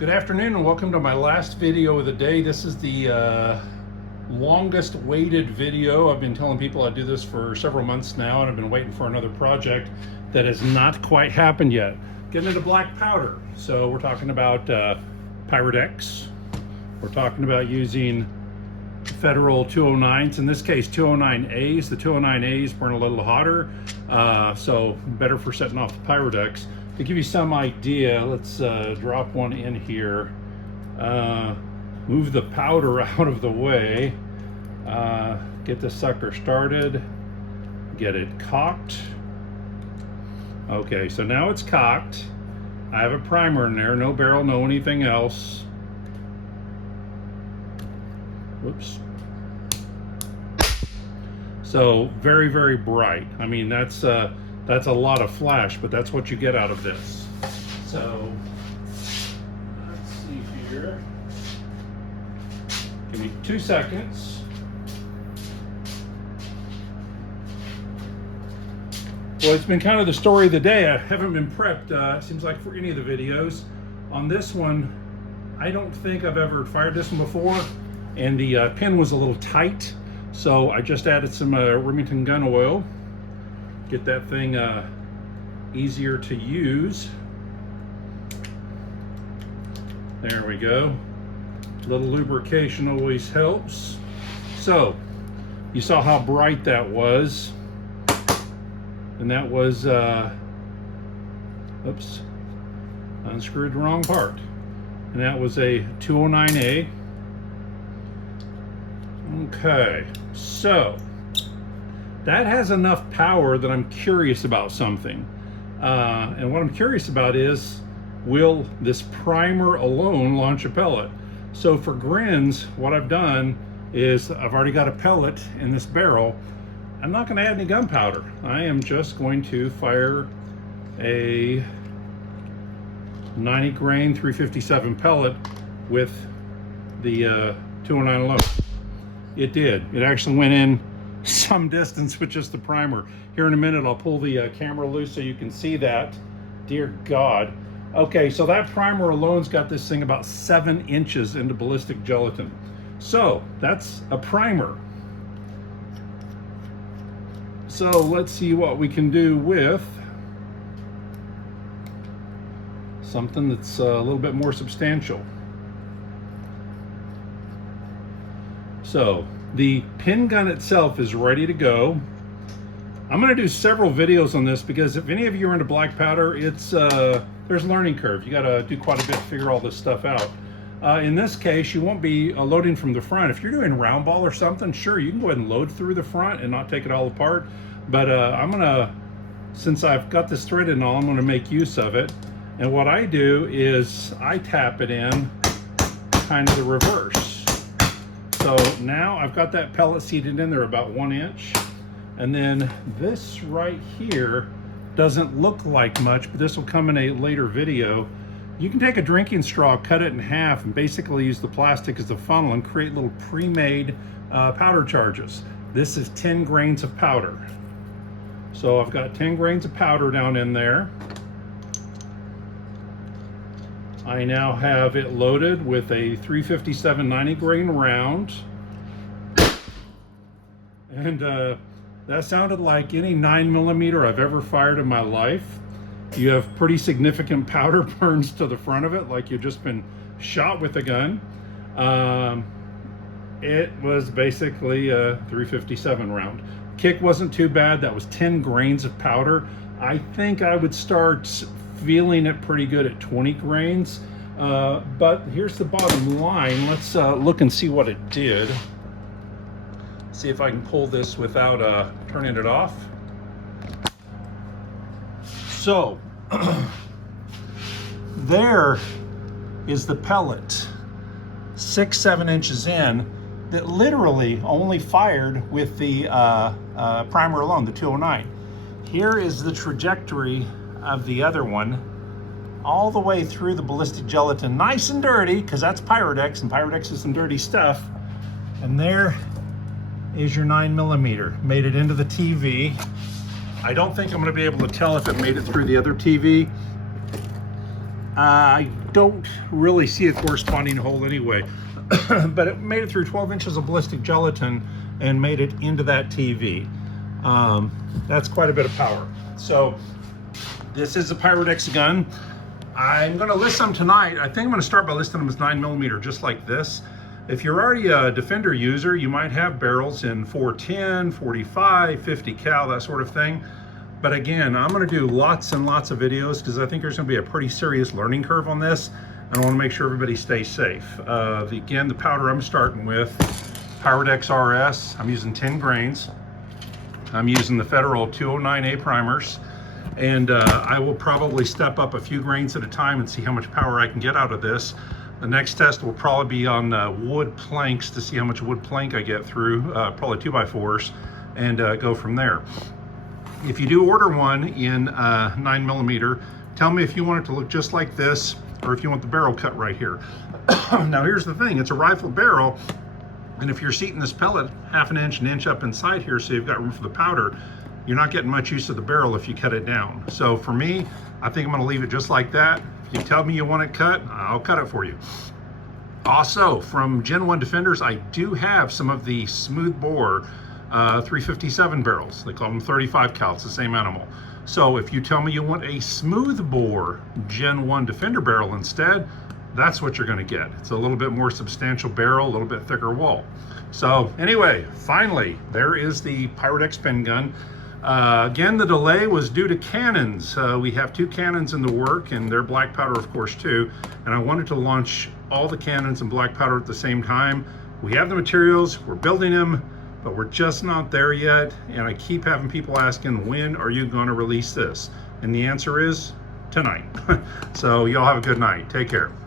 Good afternoon and welcome to my last video of the day. This is the longest waited video. I've been telling people I do this for several months now, and I've been waiting for another project that has not quite happened yet. Getting into black powder. So we're talking about Pyrodex. We're talking about using federal 209s, in this case 209As. The 209As burn a little hotter, so better for setting off the Pyrodex. To give you some idea, let's drop one in here, move the powder out of the way, get the sucker started, get it cocked. Okay, so now it's cocked. I have a primer in there, no barrel, no anything else. Whoops. So very, very bright. I mean, that's a lot of flash, but that's what you get out of this. So let's see here. Give me 2 seconds. Well, it's been kind of the story of the day. I haven't been prepped, it seems like, for any of the videos. On this one, I don't think I've ever fired this one before, and the pin was a little tight, so I just added some Remington gun oil. Get that thing easier to use. There we go. A little lubrication always helps. So you saw how bright that was, and that was oops, unscrewed the wrong part, and that was a 209A. Okay, so that has enough power that I'm curious about something. And what I'm curious about is, will this primer alone launch a pellet? So for grins, what I've done is I've already got a pellet in this barrel. I'm not gonna add any gunpowder. I am just going to fire a 90 grain 357 pellet with the 209 alone. It did. It actually went in some distance with just the primer. Here in a minute I'll pull the camera loose so you can see that. Dear God. Okay, so that primer alone's got this thing about 7 inches into ballistic gelatin. So that's a primer. So let's see what we can do with something that's a little bit more substantial. So the pin gun itself is ready to go. I'm going to do several videos on this because if any of you are into black powder, it's there's a learning curve. You got to do quite a bit to figure all this stuff out. In this case, you won't be loading from the front. If you're doing round ball or something, sure, you can go ahead and load through the front and not take it all apart. But I'm going to, since I've got this threaded and all, I'm going to make use of it. And what I do is I tap it in kind of the reverse. So now I've got that pellet seated in there about 1 inch. And then this right here doesn't look like much, but this will come in a later video. You can take a drinking straw, cut it in half, and basically use the plastic as the funnel and create little pre-made powder charges. This is 10 grains of powder. So I've got 10 grains of powder down in there. I now have it loaded with a 357 90 grain round. And that sounded like any 9mm I've ever fired in my life. You have pretty significant powder burns to the front of it, like you've just been shot with a gun. It was basically a 357 round. Kick wasn't too bad. That was 10 grains of powder. I think I would start feeling it pretty good at 20 grains. But here's the bottom line. Let's look and see what it did. See if I can pull this without turning it off. So there is the pellet, 6-7 inches in, that literally only fired with the primer alone, the 209. Here is the trajectory of the other one, all the way through the ballistic gelatin, nice and dirty, because that's Pyrodex, and Pyrodex is some dirty stuff. And there is your 9mm. Made it into the TV. I don't think I'm going to be able to tell if it made it through the other TV. I don't really see a corresponding hole anyway, but it made it through 12 inches of ballistic gelatin and made it into that TV. That's quite a bit of power. So this is a Pyrodex gun. I'm going to list them tonight. I think I'm going to start by listing them as 9mm, just like this. If you're already a Defender user, you might have barrels in 410, 45, 50 cal, that sort of thing. But again, I'm going to do lots and lots of videos because I think there's going to be a pretty serious learning curve on this, and I want to make sure everybody stays safe. Again, the powder I'm starting with, Pyrodex RS. I'm using 10 grains. I'm using the Federal 209A primers, and I will probably step up a few grains at a time and see how much power I can get out of this. The next test will probably be on wood planks to see how much wood plank I get through, probably 2x4s, and go from there. If you do order one in 9mm, tell me if you want it to look just like this or if you want the barrel cut right here. Now here's the thing, it's a rifle barrel, and if you're seating this pellet half an inch up inside here so you've got room for the powder, you're not getting much use of the barrel if you cut it down. So for me, I think I'm going to leave it just like that. If you tell me you want it cut, I'll cut it for you. Also, from Gen 1 Defenders, I do have some of the smooth bore 357 barrels. They call them 35 cal, it's the same animal. So if you tell me you want a smooth bore Gen 1 Defender barrel instead, that's what you're going to get. It's a little bit more substantial barrel, a little bit thicker wall. So anyway, finally, there is the Pyrodex pen gun. Again, the delay was due to cannons. We have 2 cannons in the work, and they're black powder, of course, too. And I wanted to launch all the cannons and black powder at the same time. We have the materials, we're building them, but we're just not there yet. And I keep having people asking, when are you going to release this? And the answer is tonight. So y'all have a good night. Take care.